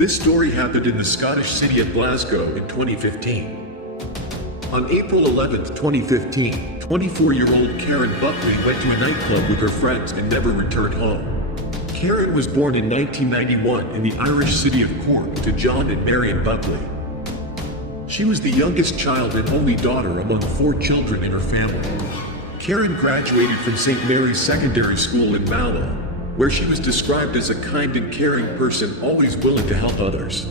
This story happened in the Scottish city of Glasgow in 2015. On April 11, 2015, 24-year-old Karen Buckley went to a nightclub with her friends and never returned home. Karen was born in 1991 in the Irish city of Cork to John and Marion Buckley. She was the youngest child and only daughter among 4 children in her family. Karen graduated from St. Mary's Secondary School in Mallow, where she was described as a kind and caring person always willing to help others.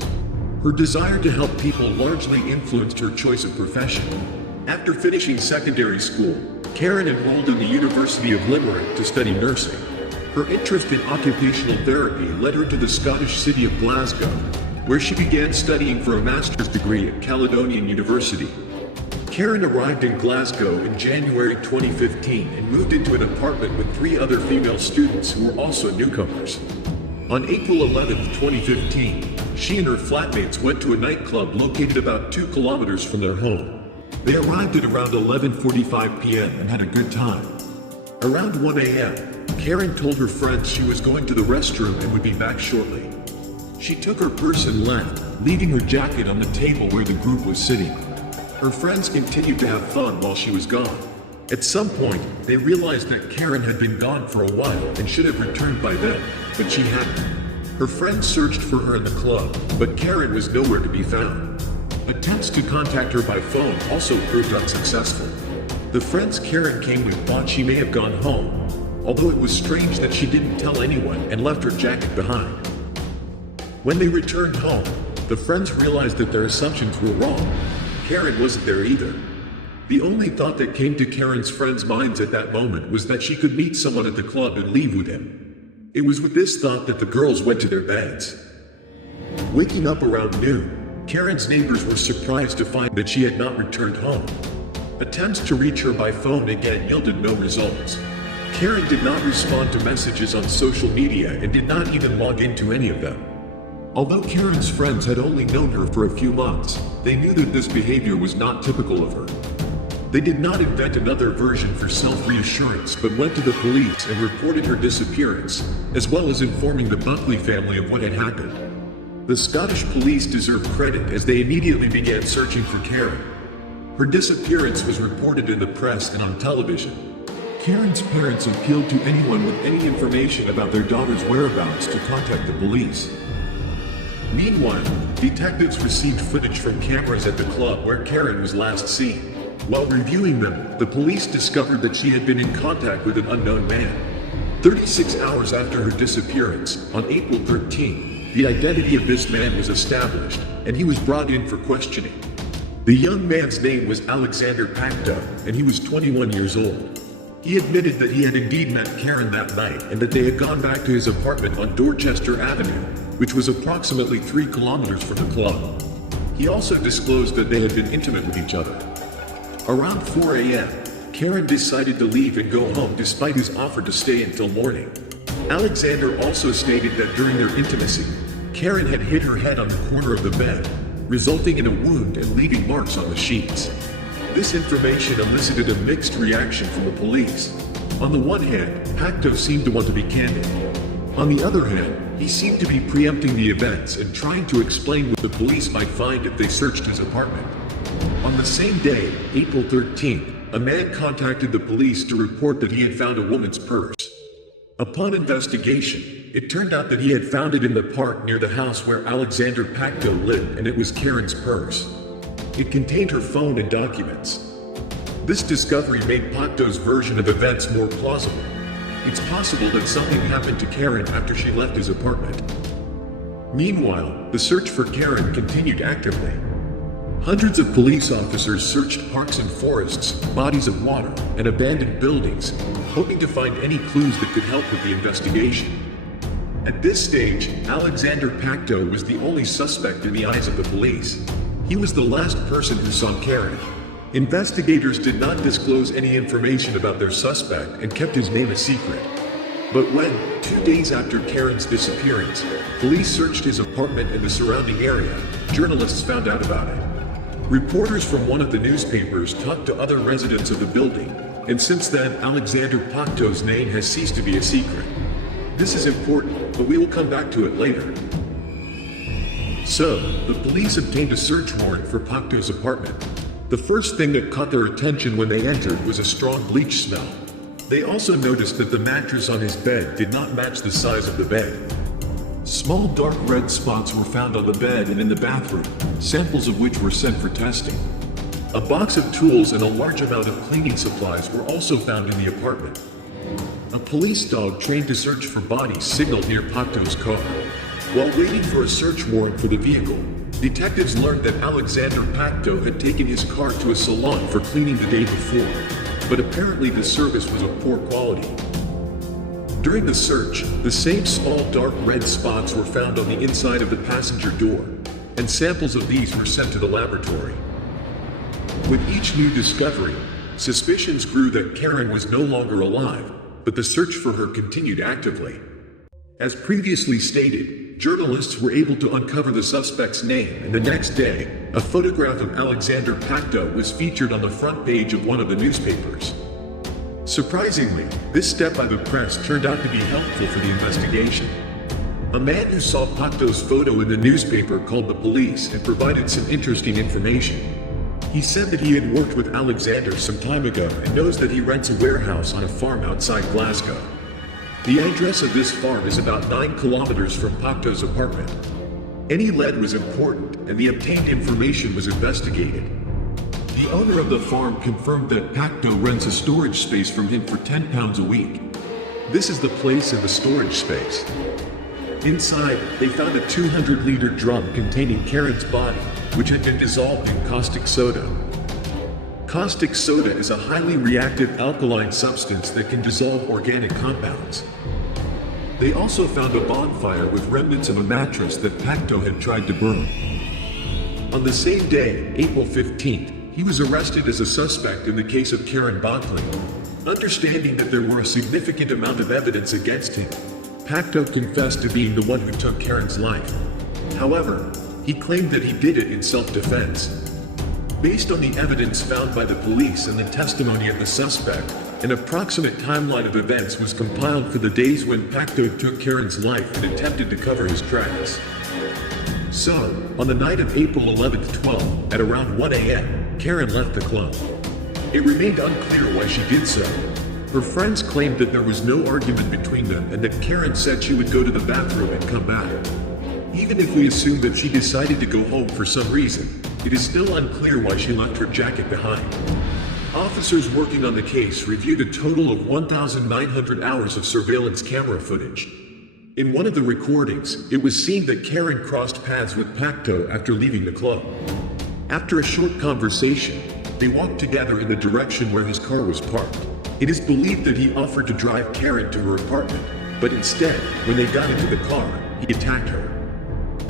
Her desire to help people largely influenced her choice of profession. After finishing secondary school, Karen enrolled in the University of Limerick to study nursing. Her interest in occupational therapy led her to the Scottish city of Glasgow, where she began studying for a master's degree at Caledonian University. Karen arrived in Glasgow in January 2015 and moved into an apartment with 3 other female students who were also newcomers. On April 11, 2015, she and her flatmates went to a nightclub located about 2 kilometers from their home. They arrived at around 11:45 p.m. and had a good time. Around 1 a.m., Karen told her friends she was going to the restroom and would be back shortly. She took her purse and left, leaving her jacket on the table where the group was sitting. Her friends continued to have fun while she was gone. At some point, they realized that Karen had been gone for a while and should have returned by then, but she hadn't. Her friends searched for her in the club, but Karen was nowhere to be found. Attempts to contact her by phone also proved unsuccessful. The friends Karen came with thought she may have gone home, although it was strange that she didn't tell anyone and left her jacket behind. When they returned home, the friends realized that their assumptions were wrong. Karen wasn't there either. The only thought that came to Karen's friends' minds at that moment was that she could meet someone at the club and leave with him. It was with this thought that the girls went to their beds. Waking up around noon, Karen's neighbors were surprised to find that she had not returned home. Attempts to reach her by phone again yielded no results. Karen did not respond to messages on social media and did not even log into any of them. Although Karen's friends had only known her for a few months, they knew that this behavior was not typical of her. They did not invent another version for self-reassurance but went to the police and reported her disappearance, as well as informing the Buckley family of what had happened. The Scottish police deserve credit as they immediately began searching for Karen. Her disappearance was reported in the press and on television. Karen's parents appealed to anyone with any information about their daughter's whereabouts to contact the police. Meanwhile, detectives received footage from cameras at the club where Karen was last seen. While reviewing them, the police discovered that she had been in contact with an unknown man. 36 hours after her disappearance, on April 13, the identity of this man was established, and he was brought in for questioning. The young man's name was Alexander Pacto, and he was 21 years old. He admitted that he had indeed met Karen that night and that they had gone back to his apartment on Dorchester Avenue, which was approximately 3 kilometers from the club. He also disclosed that they had been intimate with each other. Around 4 a.m., Karen decided to leave and go home despite his offer to stay until morning. Alexander also stated that during their intimacy, Karen had hit her head on the corner of the bed, resulting in a wound and leaving marks on the sheets. This information elicited a mixed reaction from the police. On the one hand, Pacto seemed to want to be candid. On the other hand, he seemed to be preempting the events and trying to explain what the police might find if they searched his apartment. On the same day, April 13th, a man contacted the police to report that he had found a woman's purse. Upon investigation, it turned out that he had found it in the park near the house where Alexander Pacto lived, and it was Karen's purse. It contained her phone and documents. This discovery made Pacto's version of events more plausible. It's possible that something happened to Karen after she left his apartment. Meanwhile, the search for Karen continued actively. Hundreds of police officers searched parks and forests, bodies of water, and abandoned buildings, hoping to find any clues that could help with the investigation. At this stage, Alexander Pacto was the only suspect in the eyes of the police. He was the last person who saw Karen. Investigators did not disclose any information about their suspect and kept his name a secret. But when, 2 days after Karen's disappearance, police searched his apartment and the surrounding area, journalists found out about it. Reporters from one of the newspapers talked to other residents of the building, and since then Alexander Pacto's name has ceased to be a secret. This is important, but we will come back to it later. So, the police obtained a search warrant for Pacto's apartment. The first thing that caught their attention when they entered was a strong bleach smell. They also noticed that the mattress on his bed did not match the size of the bed. Small dark red spots were found on the bed and in the bathroom, samples of which were sent for testing. A box of tools and a large amount of cleaning supplies were also found in the apartment. A police dog trained to search for bodies signaled near Pacto's car. While waiting for a search warrant for the vehicle, detectives learned that Alexander Pacto had taken his car to a salon for cleaning the day before, but apparently the service was of poor quality. During the search, the same small dark red spots were found on the inside of the passenger door, and samples of these were sent to the laboratory. With each new discovery, suspicions grew that Karen was no longer alive, but the search for her continued actively. As previously stated, journalists were able to uncover the suspect's name, and the next day, a photograph of Alexander Pacto was featured on the front page of one of the newspapers. Surprisingly, this step by the press turned out to be helpful for the investigation. A man who saw Pacto's photo in the newspaper called the police and provided some interesting information. He said that he had worked with Alexander some time ago and knows that he rents a warehouse on a farm outside Glasgow. The address of this farm is about 9 kilometers from Pacto's apartment. Any lead was important, and the obtained information was investigated. The owner of the farm confirmed that Pacto rents a storage space from him for £10 a week. This is the place in the storage space. Inside, they found a 200-liter drum containing Karen's body, which had been dissolved in caustic soda. Caustic soda is a highly reactive alkaline substance that can dissolve organic compounds. They also found a bonfire with remnants of a mattress that Pacto had tried to burn. On the same day, April 15th, he was arrested as a suspect in the case of Karen Baffling. Understanding that there were a significant amount of evidence against him, Pacto confessed to being the one who took Karen's life. However, he claimed that he did it in self-defense. Based on the evidence found by the police and the testimony of the suspect, an approximate timeline of events was compiled for the days when Pacto took Karen's life and attempted to cover his tracks. So, on the night of April 11th, 12, at around 1 a.m., Karen left the club. It remained unclear why she did so. Her friends claimed that there was no argument between them and that Karen said she would go to the bathroom and come back. Even if we assume that she decided to go home for some reason, it is still unclear why she left her jacket behind. Officers working on the case reviewed a total of 1,900 hours of surveillance camera footage. In one of the recordings, it was seen that Karen crossed paths with Pacto after leaving the club. After a short conversation, they walked together in the direction where his car was parked. It is believed that he offered to drive Karen to her apartment, but instead, when they got into the car, he attacked her.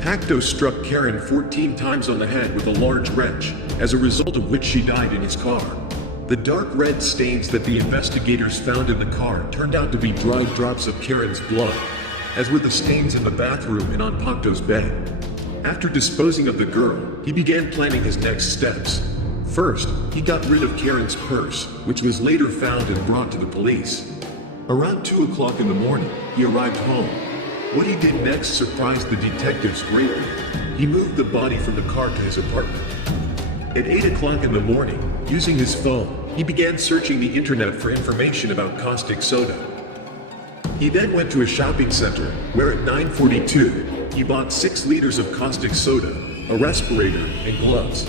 Pacto struck Karen 14 times on the head with a large wrench, as a result of which she died in his car. The dark red stains that the investigators found in the car turned out to be dried drops of Karen's blood, as were the stains in the bathroom and on Pacto's bed. After disposing of the girl, he began planning his next steps. First, he got rid of Karen's purse, which was later found and brought to the police. Around 2 o'clock in the morning, he arrived home. What he did next surprised the detectives greatly. He moved the body from the car to his apartment. At 8 o'clock in the morning, using his phone, he began searching the internet for information about caustic soda. He then went to a shopping center, where at 9:42, he bought 6 liters of caustic soda, a respirator, and gloves.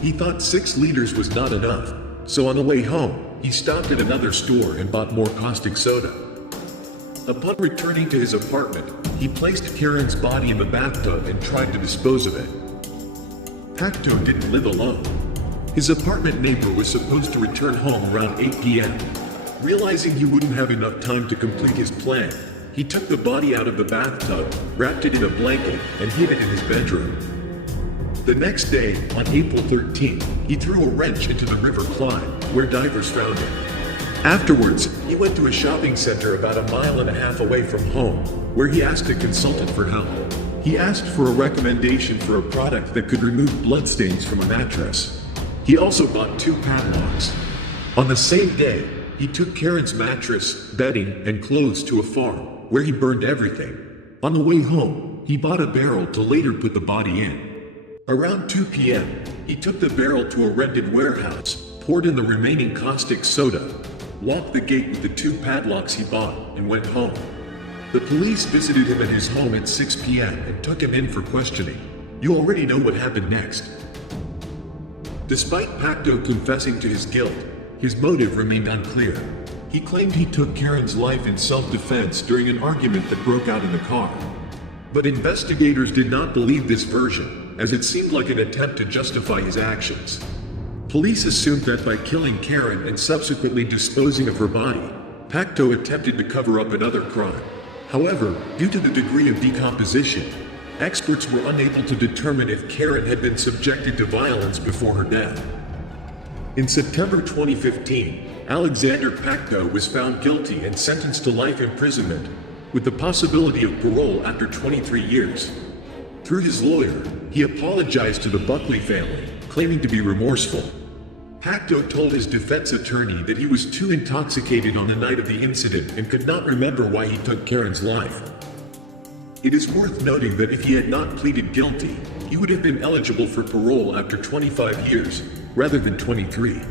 He thought 6 liters was not enough, so on the way home, he stopped at another store and bought more caustic soda. Upon returning to his apartment, he placed Karen's body in the bathtub and tried to dispose of it. Pacto didn't live alone. His apartment neighbor was supposed to return home around 8 p.m. Realizing he wouldn't have enough time to complete his plan, he took the body out of the bathtub, wrapped it in a blanket, and hid it in his bedroom. The next day, on April 13th, he threw a wrench into the River Clyde, where divers found him. Afterwards, he went to a shopping center about 1.5 miles away from home, where he asked a consultant for help. He asked for a recommendation for a product that could remove bloodstains from a mattress. He also bought 2 padlocks. On the same day, he took Karen's mattress, bedding, and clothes to a farm, where he burned everything. On the way home, he bought a barrel to later put the body in. Around 2 p.m., he took the barrel to a rented warehouse, poured in the remaining caustic soda, locked the gate with the 2 padlocks he bought, and went home. The police visited him at his home at 6 p.m. and took him in for questioning. You already know what happened next. Despite Pacto confessing to his guilt, his motive remained unclear. He claimed he took Karen's life in self-defense during an argument that broke out in the car. But investigators did not believe this version, as it seemed like an attempt to justify his actions. Police assumed that by killing Karen and subsequently disposing of her body, Pacto attempted to cover up another crime. However, due to the degree of decomposition, experts were unable to determine if Karen had been subjected to violence before her death. In September 2015, Alexander Pacto was found guilty and sentenced to life imprisonment, with the possibility of parole after 23 years. Through his lawyer, he apologized to the Buckley family, claiming to be remorseful. Pacto told his defense attorney that he was too intoxicated on the night of the incident and could not remember why he took Karen's life. It is worth noting that if he had not pleaded guilty, he would have been eligible for parole after 25 years, rather than 23.